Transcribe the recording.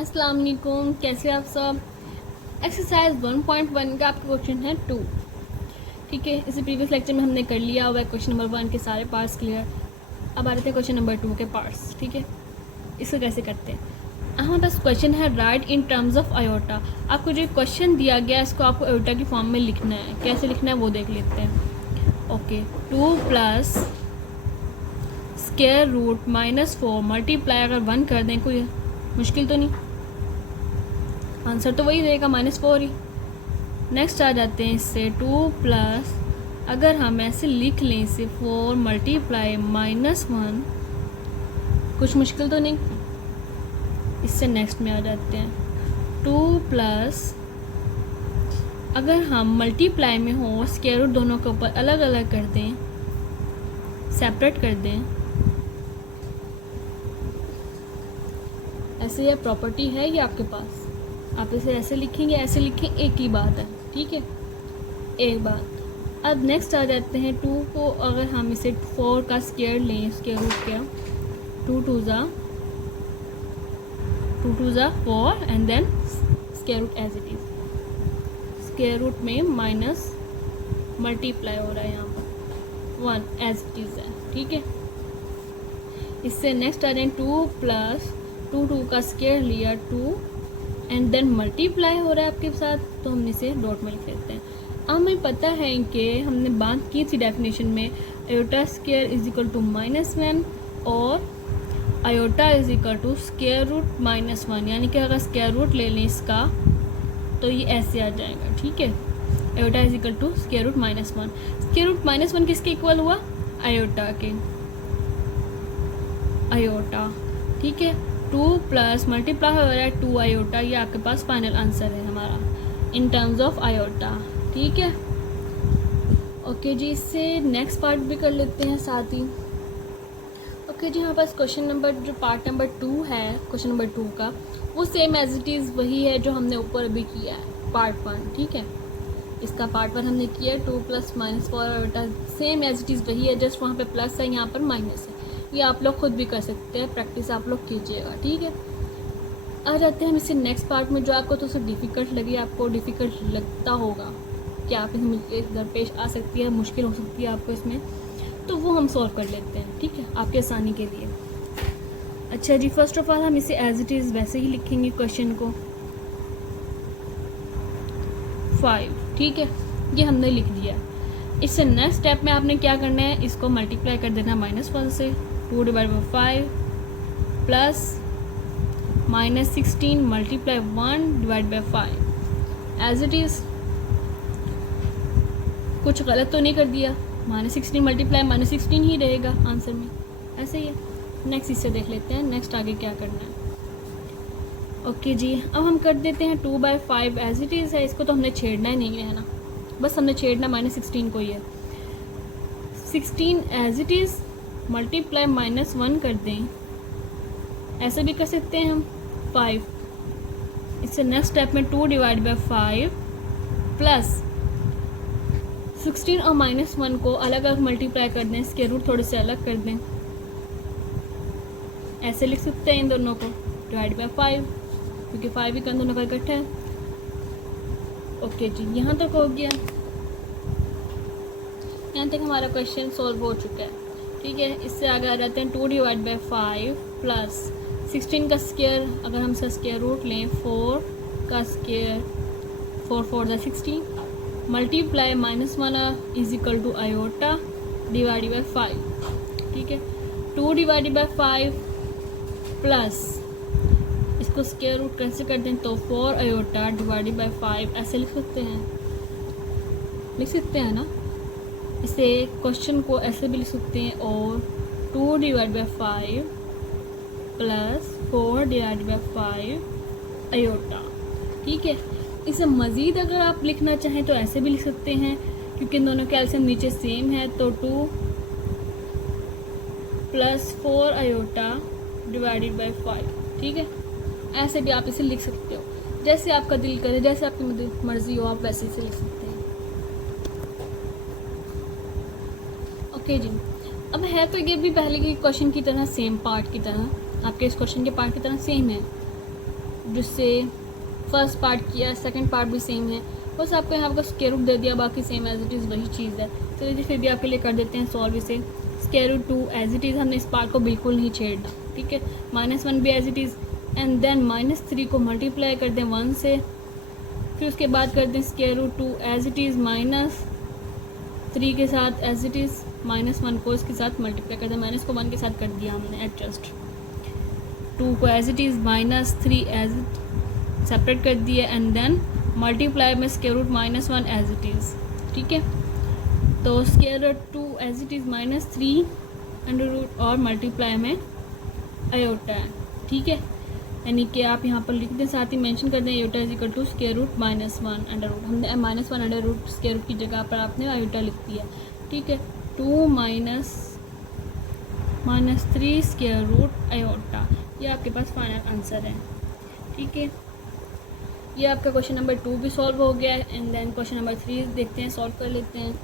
अस्सलाम वालेकुम, कैसे आप सब। एक्सरसाइज 1.1 का आपका क्वेश्चन है 2। ठीक है, इसे प्रीवियस लेक्चर में हमने कर लिया हुआ है क्वेश्चन नंबर 1 के सारे पार्ट्स क्लियर। अब आ रहे थे क्वेश्चन नंबर 2 के पार्ट्स। ठीक है, इसको कैसे करते हैं। हमारे पास क्वेश्चन है right in terms of iota. आपको जो क्वेश्चन दिया गया इसको आपको आयोटा की फॉर्म में लिखना है। कैसे लिखना है वो देख लेते हैं। Okay, 2 plus square root -4 multiply अगर 1 कर दें, कोई मुश्किल तो नहीं, आंसर तो वही रहेगा -4 ही। नेक्स्ट आ जाते हैं इससे 2 प्लस, अगर हम ऐसे लिख लें इसे 4 मल्टीप्लाई -1, कुछ मुश्किल तो नहीं। इससे नेक्स्ट में आ जाते हैं 2 प्लस, अगर हम मल्टीप्लाई में हो स्क्वायर रूट दोनों के ऊपर अलग अलग कर दें, सेपरेट कर दें, ऐसे यह प्रॉपर्टी है ये आपके पास। आप इसे ऐसे लिखेंगे, ऐसे लिखें, एक ही बात है। ठीक है, एक बात। अब नेक्स्ट आ जाते हैं 2 को, अगर हम इसे 4 का स्क्वायर लें, स्क्वायर रूट क्या, 2 2 ज़ा 4 and then square root as it is. Square root में माइनस मल्टीप्लाई हो रहा है यहाँ पर 1 एज इट इज़ है। ठीक है, इससे नेक्स्ट आ जाए 2 प्लस 2 का स्क्वायर लिया 2 एंड देन मल्टीप्लाई हो रहा है आपके साथ, तो हम इसे डॉट में लिख लेते हैं। अब हमें पता है कि हमने बात की थी डेफिनेशन में, iota square is equal to -1 और iota is equal to square root -1, यानी कि अगर स्क्वायर रूट ले लें इसका तो ये ऐसे आ जाएगा। ठीक है, iota is equal to square root -1। Square root -1 किसके इक्वल हुआ, आयोटा के, आयोटा। ठीक है, 2 प्लस मल्टीप्लाई हो रहा है 2 आयोटा, ये आपके पास फाइनल आंसर है हमारा इन टर्म्स ऑफ आयोटा। ठीक है, ओके जी, इससे नेक्स्ट पार्ट भी कर लेते हैं साथ ही। ओके जी, हमारे पास क्वेश्चन नंबर जो पार्ट नंबर 2 है, क्वेश्चन नंबर 2 का, वो सेम एज इट इज़ वही है जो हमने ऊपर अभी किया है पार्ट 1। ठीक है, इसका पार्ट 1 हमने किया है 2 plus -4 iota, same as it is वही है, जस्ट वहाँ पे प्लस है, यहाँ पर माइनस है। ये आप लोग खुद भी कर सकते हैं, प्रैक्टिस आप लोग कीजिएगा। ठीक है, आ जाते हैं हम इससे नेक्स्ट पार्ट में, जो आपको तो सिर्फ डिफ़िकल्ट लगे, आपको डिफ़िकल्ट लगता होगा कि आप इसमें दरपेश आ सकती है, मुश्किल हो सकती है आपको इसमें, तो वो हम सॉल्व कर लेते हैं। ठीक है, आपकी आसानी के लिए। अच्छा जी, फर्स्ट ऑफ ऑल हम इसे एज इट इज़ वैसे ही लिखेंगे क्वेश्चन को 5। ठीक है, ये हमने लिख दिया। इससे नेक्स्ट स्टेप में आपने क्या करना है, इसको मल्टीप्लाई कर देना -1 से, 2 डिवाइड बाई 5 प्लस -16 multiply 1 divide by 5 as it is. कुछ गलत तो नहीं कर दिया, -16 मल्टीप्लाई -16 ही रहेगा आंसर में, ऐसे ही है। नेक्स्ट इससे देख लेते हैं नेक्स्ट आगे क्या करना है। ओके जी, अब हम कर देते हैं 2/5 एज इट इज़ है, इसको तो हमने छेड़ना ही नहीं है ना, बस हमने छेड़ना -16 को ही है। 16 एज इट इज़ मल्टीप्लाई -1 कर दें, ऐसे भी कर सकते हैं हम 5। इससे नेक्स्ट स्टेप में 2 डिवाइड बाई 5 प्लस 16 और -1 को अलग अलग मल्टीप्लाई कर दें, इसके रूट थोड़े से अलग कर दें, ऐसे लिख सकते हैं इन दोनों को, डिवाइड बाई 5, क्योंकि 5 ही दोनों का इकट्ठा है। ओके जी, यहाँ तक हो गया, यहाँ तक हमारा क्वेश्चन सॉल्व हो चुका है। ठीक है, इससे आगे आ जाते हैं 2 डिवाइड बाई 5 प्लस 16 का स्क्वायर, अगर हम इसका स्क्वायर रूट लें 4 का स्क्वायर, 4 4 ज़ा 16 multiply -1 is equal to iota divide by 5। ठीक है, 2 डिवाइड बाई 5 प्लस इसको स्क्वायर रूट कैसे कर दें, तो 4 आयोटा डिवाइडेड बाई 5 ऐसे लिख सकते हैं, लिख सकते हैं ना। इसे क्वेश्चन को ऐसे भी लिख सकते हैं, और 2 divide by 5 plus 4 divide by 5 iota. ठीक है, इसे मज़ीद अगर आप लिखना चाहें तो ऐसे भी लिख सकते हैं, क्योंकि इन दोनों के एलसीएम नीचे सेम है, तो 2 प्लस 4 आयोटा डिवाइडेड बाई 5। ठीक है, ऐसे भी आप इसे लिख सकते हो, जैसे आपका दिल करे, जैसे आपकी मर्ज़ी हो, आप वैसे इसे लिख सकते हैं। ओके जी, अब है तो ये भी पहले के क्वेश्चन की तरह सेम पार्ट की तरह, आपके इस क्वेश्चन के पार्ट की तरह सेम है, जिससे फर्स्ट पार्ट किया, सेकंड पार्ट भी सेम है, बस आपको यहाँ पर स्क्वायर रूट दे दिया, बाकी सेम एज इट इज़ वही चीज़ है। चलिए जी फिर भी आपके लिए कर देते हैं सॉल्व इसे। Square root 2 as it is, हमने इस पार्ट को बिल्कुल नहीं छेड़ना, ठीक है। -1 भी as it is, and then -3 को मल्टीप्लाई कर दें 1 से, फिर उसके बाद कर दें square root 2 as it is -3 के साथ एज इट इज़, -1 को इसके साथ मल्टीप्लाई कर दें, माइनस को 1 के साथ कर दिया हमने एडजस्ट, 2 को as it is -3 as it separate कर दिया, एंड देन मल्टीप्लाई में square root -1 as it is, ठीक है। तो square root 2 as it is -3 under root और मल्टीप्लाई में आयोटा है, ठीक है। यानी कि आप यहाँ पर लिख दें, साथ ही मेंशन कर दें iota is equal to square root -1 under root, हमने -1 अंडर रूट स्क्वायर रूट की जगह पर आपने आयोटा लिख दिया, ठीक है। 2 -3 स्क्वायर रूट आयोटा, ये आपके पास फाइनल आंसर है, ठीक है। ये आपका क्वेश्चन नंबर 2 भी सॉल्व हो गया है, एंड देन क्वेश्चन नंबर 3 देखते हैं, सॉल्व कर लेते हैं।